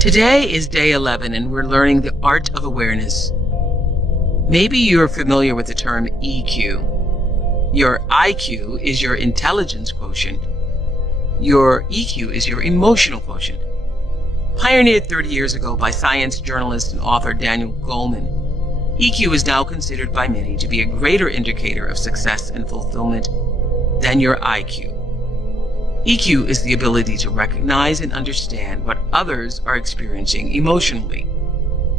Today is day 11 and we're learning the art of awareness. Maybe you're familiar with the term EQ. Your IQ is your intelligence quotient. Your EQ is your emotional quotient. Pioneered 30 years ago by science journalist and author Daniel Goleman, EQ is now considered by many to be a greater indicator of success and fulfillment than your IQ. EQ is the ability to recognize and understand what others are experiencing emotionally,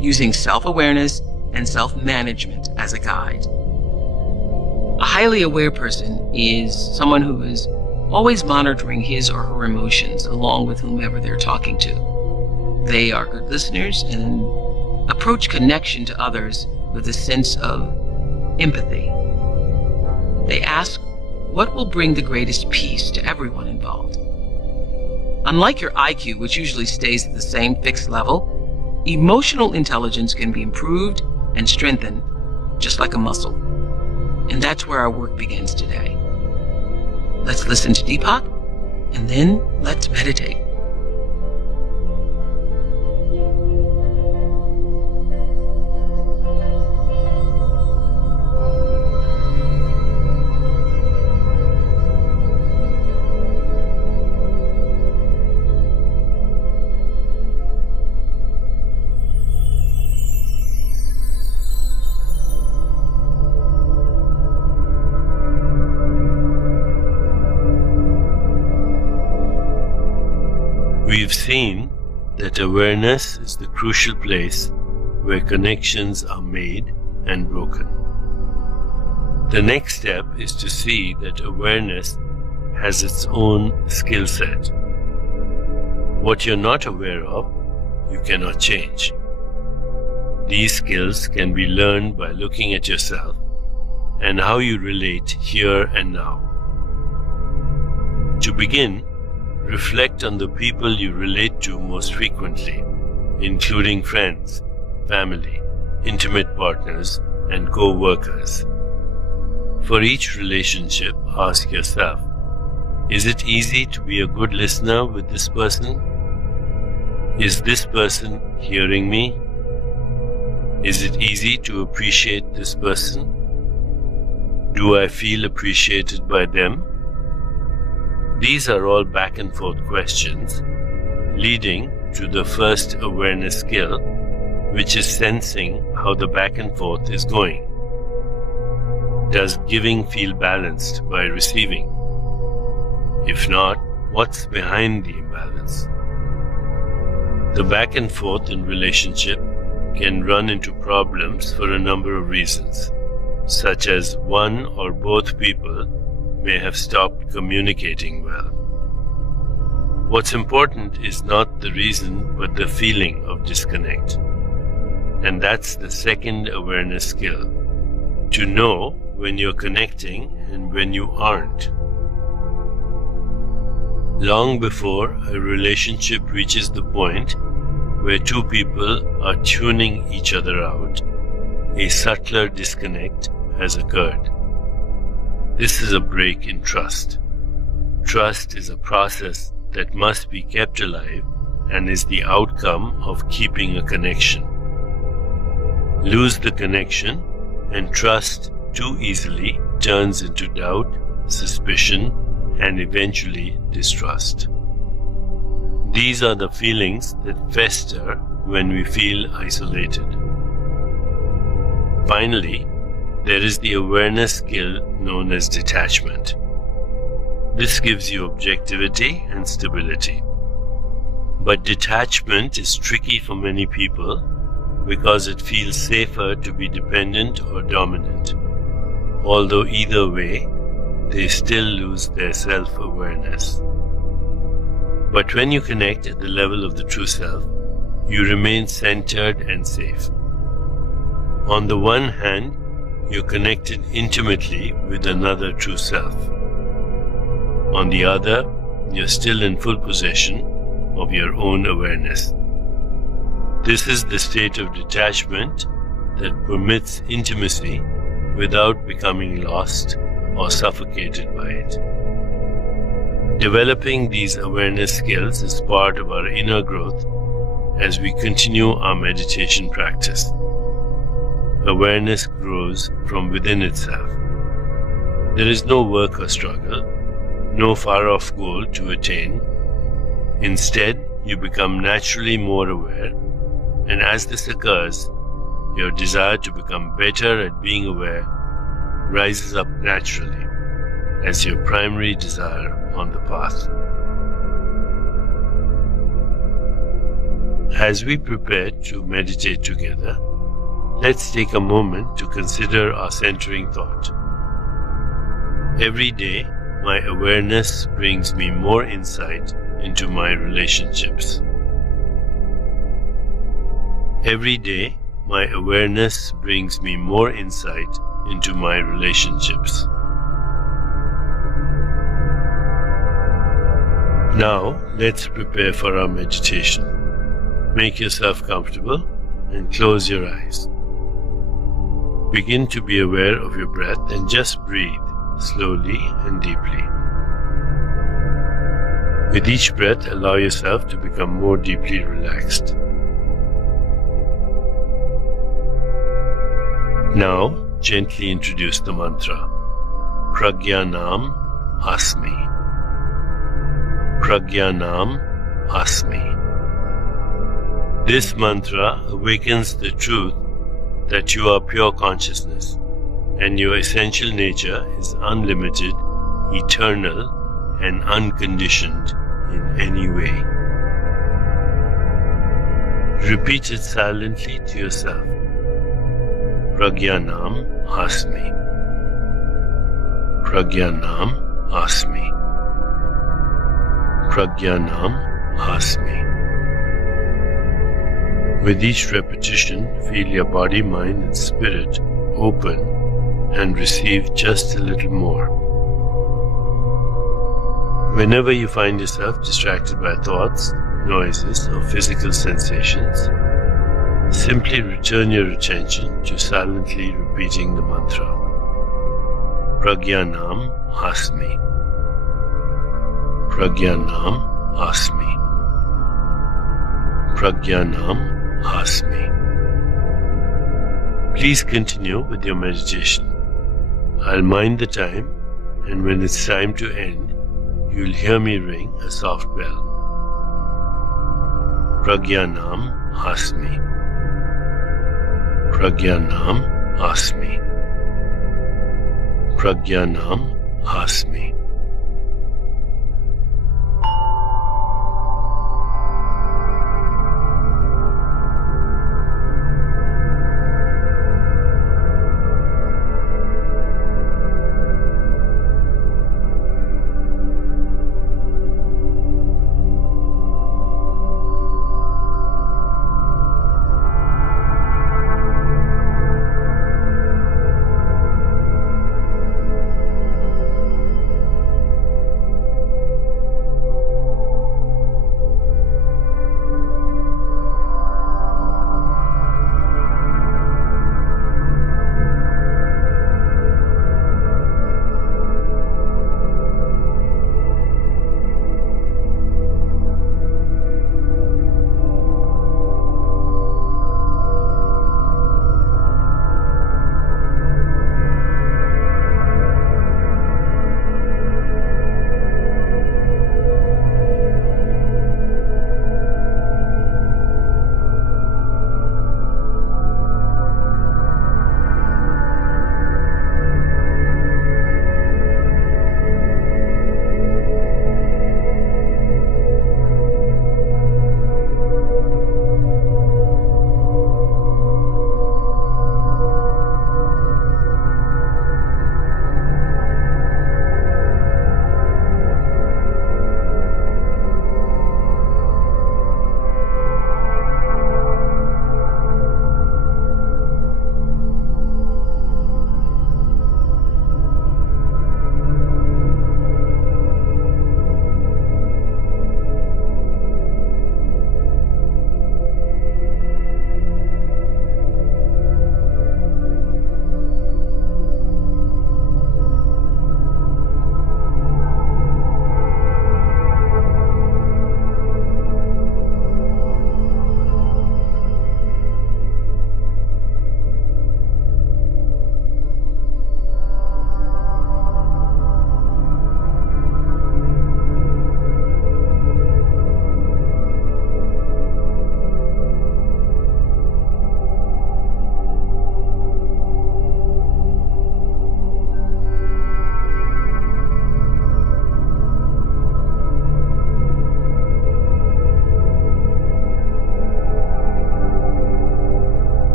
using self-awareness and self-management as a guide. A highly aware person is someone who is always monitoring his or her emotions along with whomever they're talking to. They are good listeners and approach connection to others with a sense of empathy. They ask, what will bring the greatest peace to everyone involved? Unlike your IQ, which usually stays at the same fixed level, emotional intelligence can be improved and strengthened just like a muscle. And that's where our work begins today. Let's listen to Deepak, and then let's meditate. We've seen that awareness is the crucial place where connections are made and broken. The next step is to see that awareness has its own skill set. What you're not aware of, you cannot change. These skills can be learned by looking at yourself and how you relate here and now. To begin, reflect on the people you relate to most frequently, including friends, family, intimate partners, and co-workers. For each relationship, ask yourself, is it easy to be a good listener with this person? Is this person hearing me? Is it easy to appreciate this person? Do I feel appreciated by them? These are all back and forth questions leading to the first awareness skill, which is sensing how the back and forth is going. Does giving feel balanced by receiving? If not, what's behind the imbalance? The back and forth in relationship can run into problems for a number of reasons, such as one or both people may have stopped communicating well. What's important is not the reason but the feeling of disconnect. And that's the second awareness skill, to know when you're connecting and when you aren't. Long before a relationship reaches the point where two people are tuning each other out, a subtler disconnect has occurred. This is a break in trust. Trust is a process that must be kept alive and is the outcome of keeping a connection. Lose the connection and trust too easily turns into doubt, suspicion, and eventually distrust. These are the feelings that fester when we feel isolated. Finally, there is the awareness skill known as detachment. This gives you objectivity and stability. But detachment is tricky for many people because it feels safer to be dependent or dominant. Although either way, they still lose their self-awareness. But when you connect at the level of the true self, you remain centered and safe. On the one hand, you're connected intimately with another true self. On the other, you're still in full possession of your own awareness. This is the state of detachment that permits intimacy without becoming lost or suffocated by it. Developing these awareness skills is part of our inner growth as we continue our meditation practice. Awareness grows from within itself. There is no work or struggle, no far-off goal to attain. Instead, you become naturally more aware, and as this occurs, your desire to become better at being aware rises up naturally as your primary desire on the path. As we prepare to meditate together, let's take a moment to consider our centering thought. Every day, my awareness brings me more insight into my relationships. Every day, my awareness brings me more insight into my relationships. Now, let's prepare for our meditation. Make yourself comfortable and close your eyes. Begin to be aware of your breath and just breathe slowly and deeply. With each breath, allow yourself to become more deeply relaxed. Now, gently introduce the mantra, Pragyanam Asmi. Pragyanam Asmi. This mantra awakens the truth that you are pure consciousness and your essential nature is unlimited, eternal, and unconditioned in any way. Repeat it silently to yourself. Pragyanam Asmi. Pragyanam Asmi. Pragyanam Asmi. With each repetition, feel your body, mind, and spirit open and receive just a little more. Whenever you find yourself distracted by thoughts, noises, or physical sensations, simply return your attention to silently repeating the mantra. Pragyanam Asmi. Pragyanam Asmi. Pragyanam Asmi. Please continue with your meditation. I'll mind the time, and when it's time to end, you'll hear me ring a soft bell. Pragyanam Asmi. Pragyanam Asmi. Pragyanam Asmi.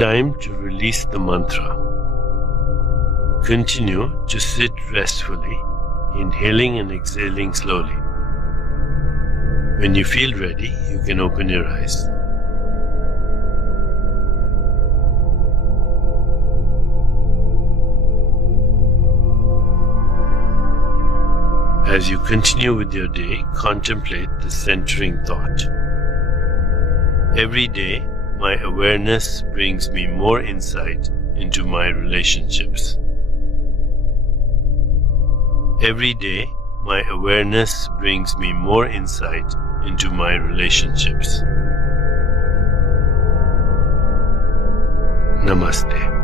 time to release the mantra. Continue to sit restfully, inhaling and exhaling slowly. When you feel ready, you can open your eyes. As you continue with your day, contemplate the centering thought. Every day, my awareness brings me more insight into my relationships. Every day, my awareness brings me more insight into my relationships. Namaste.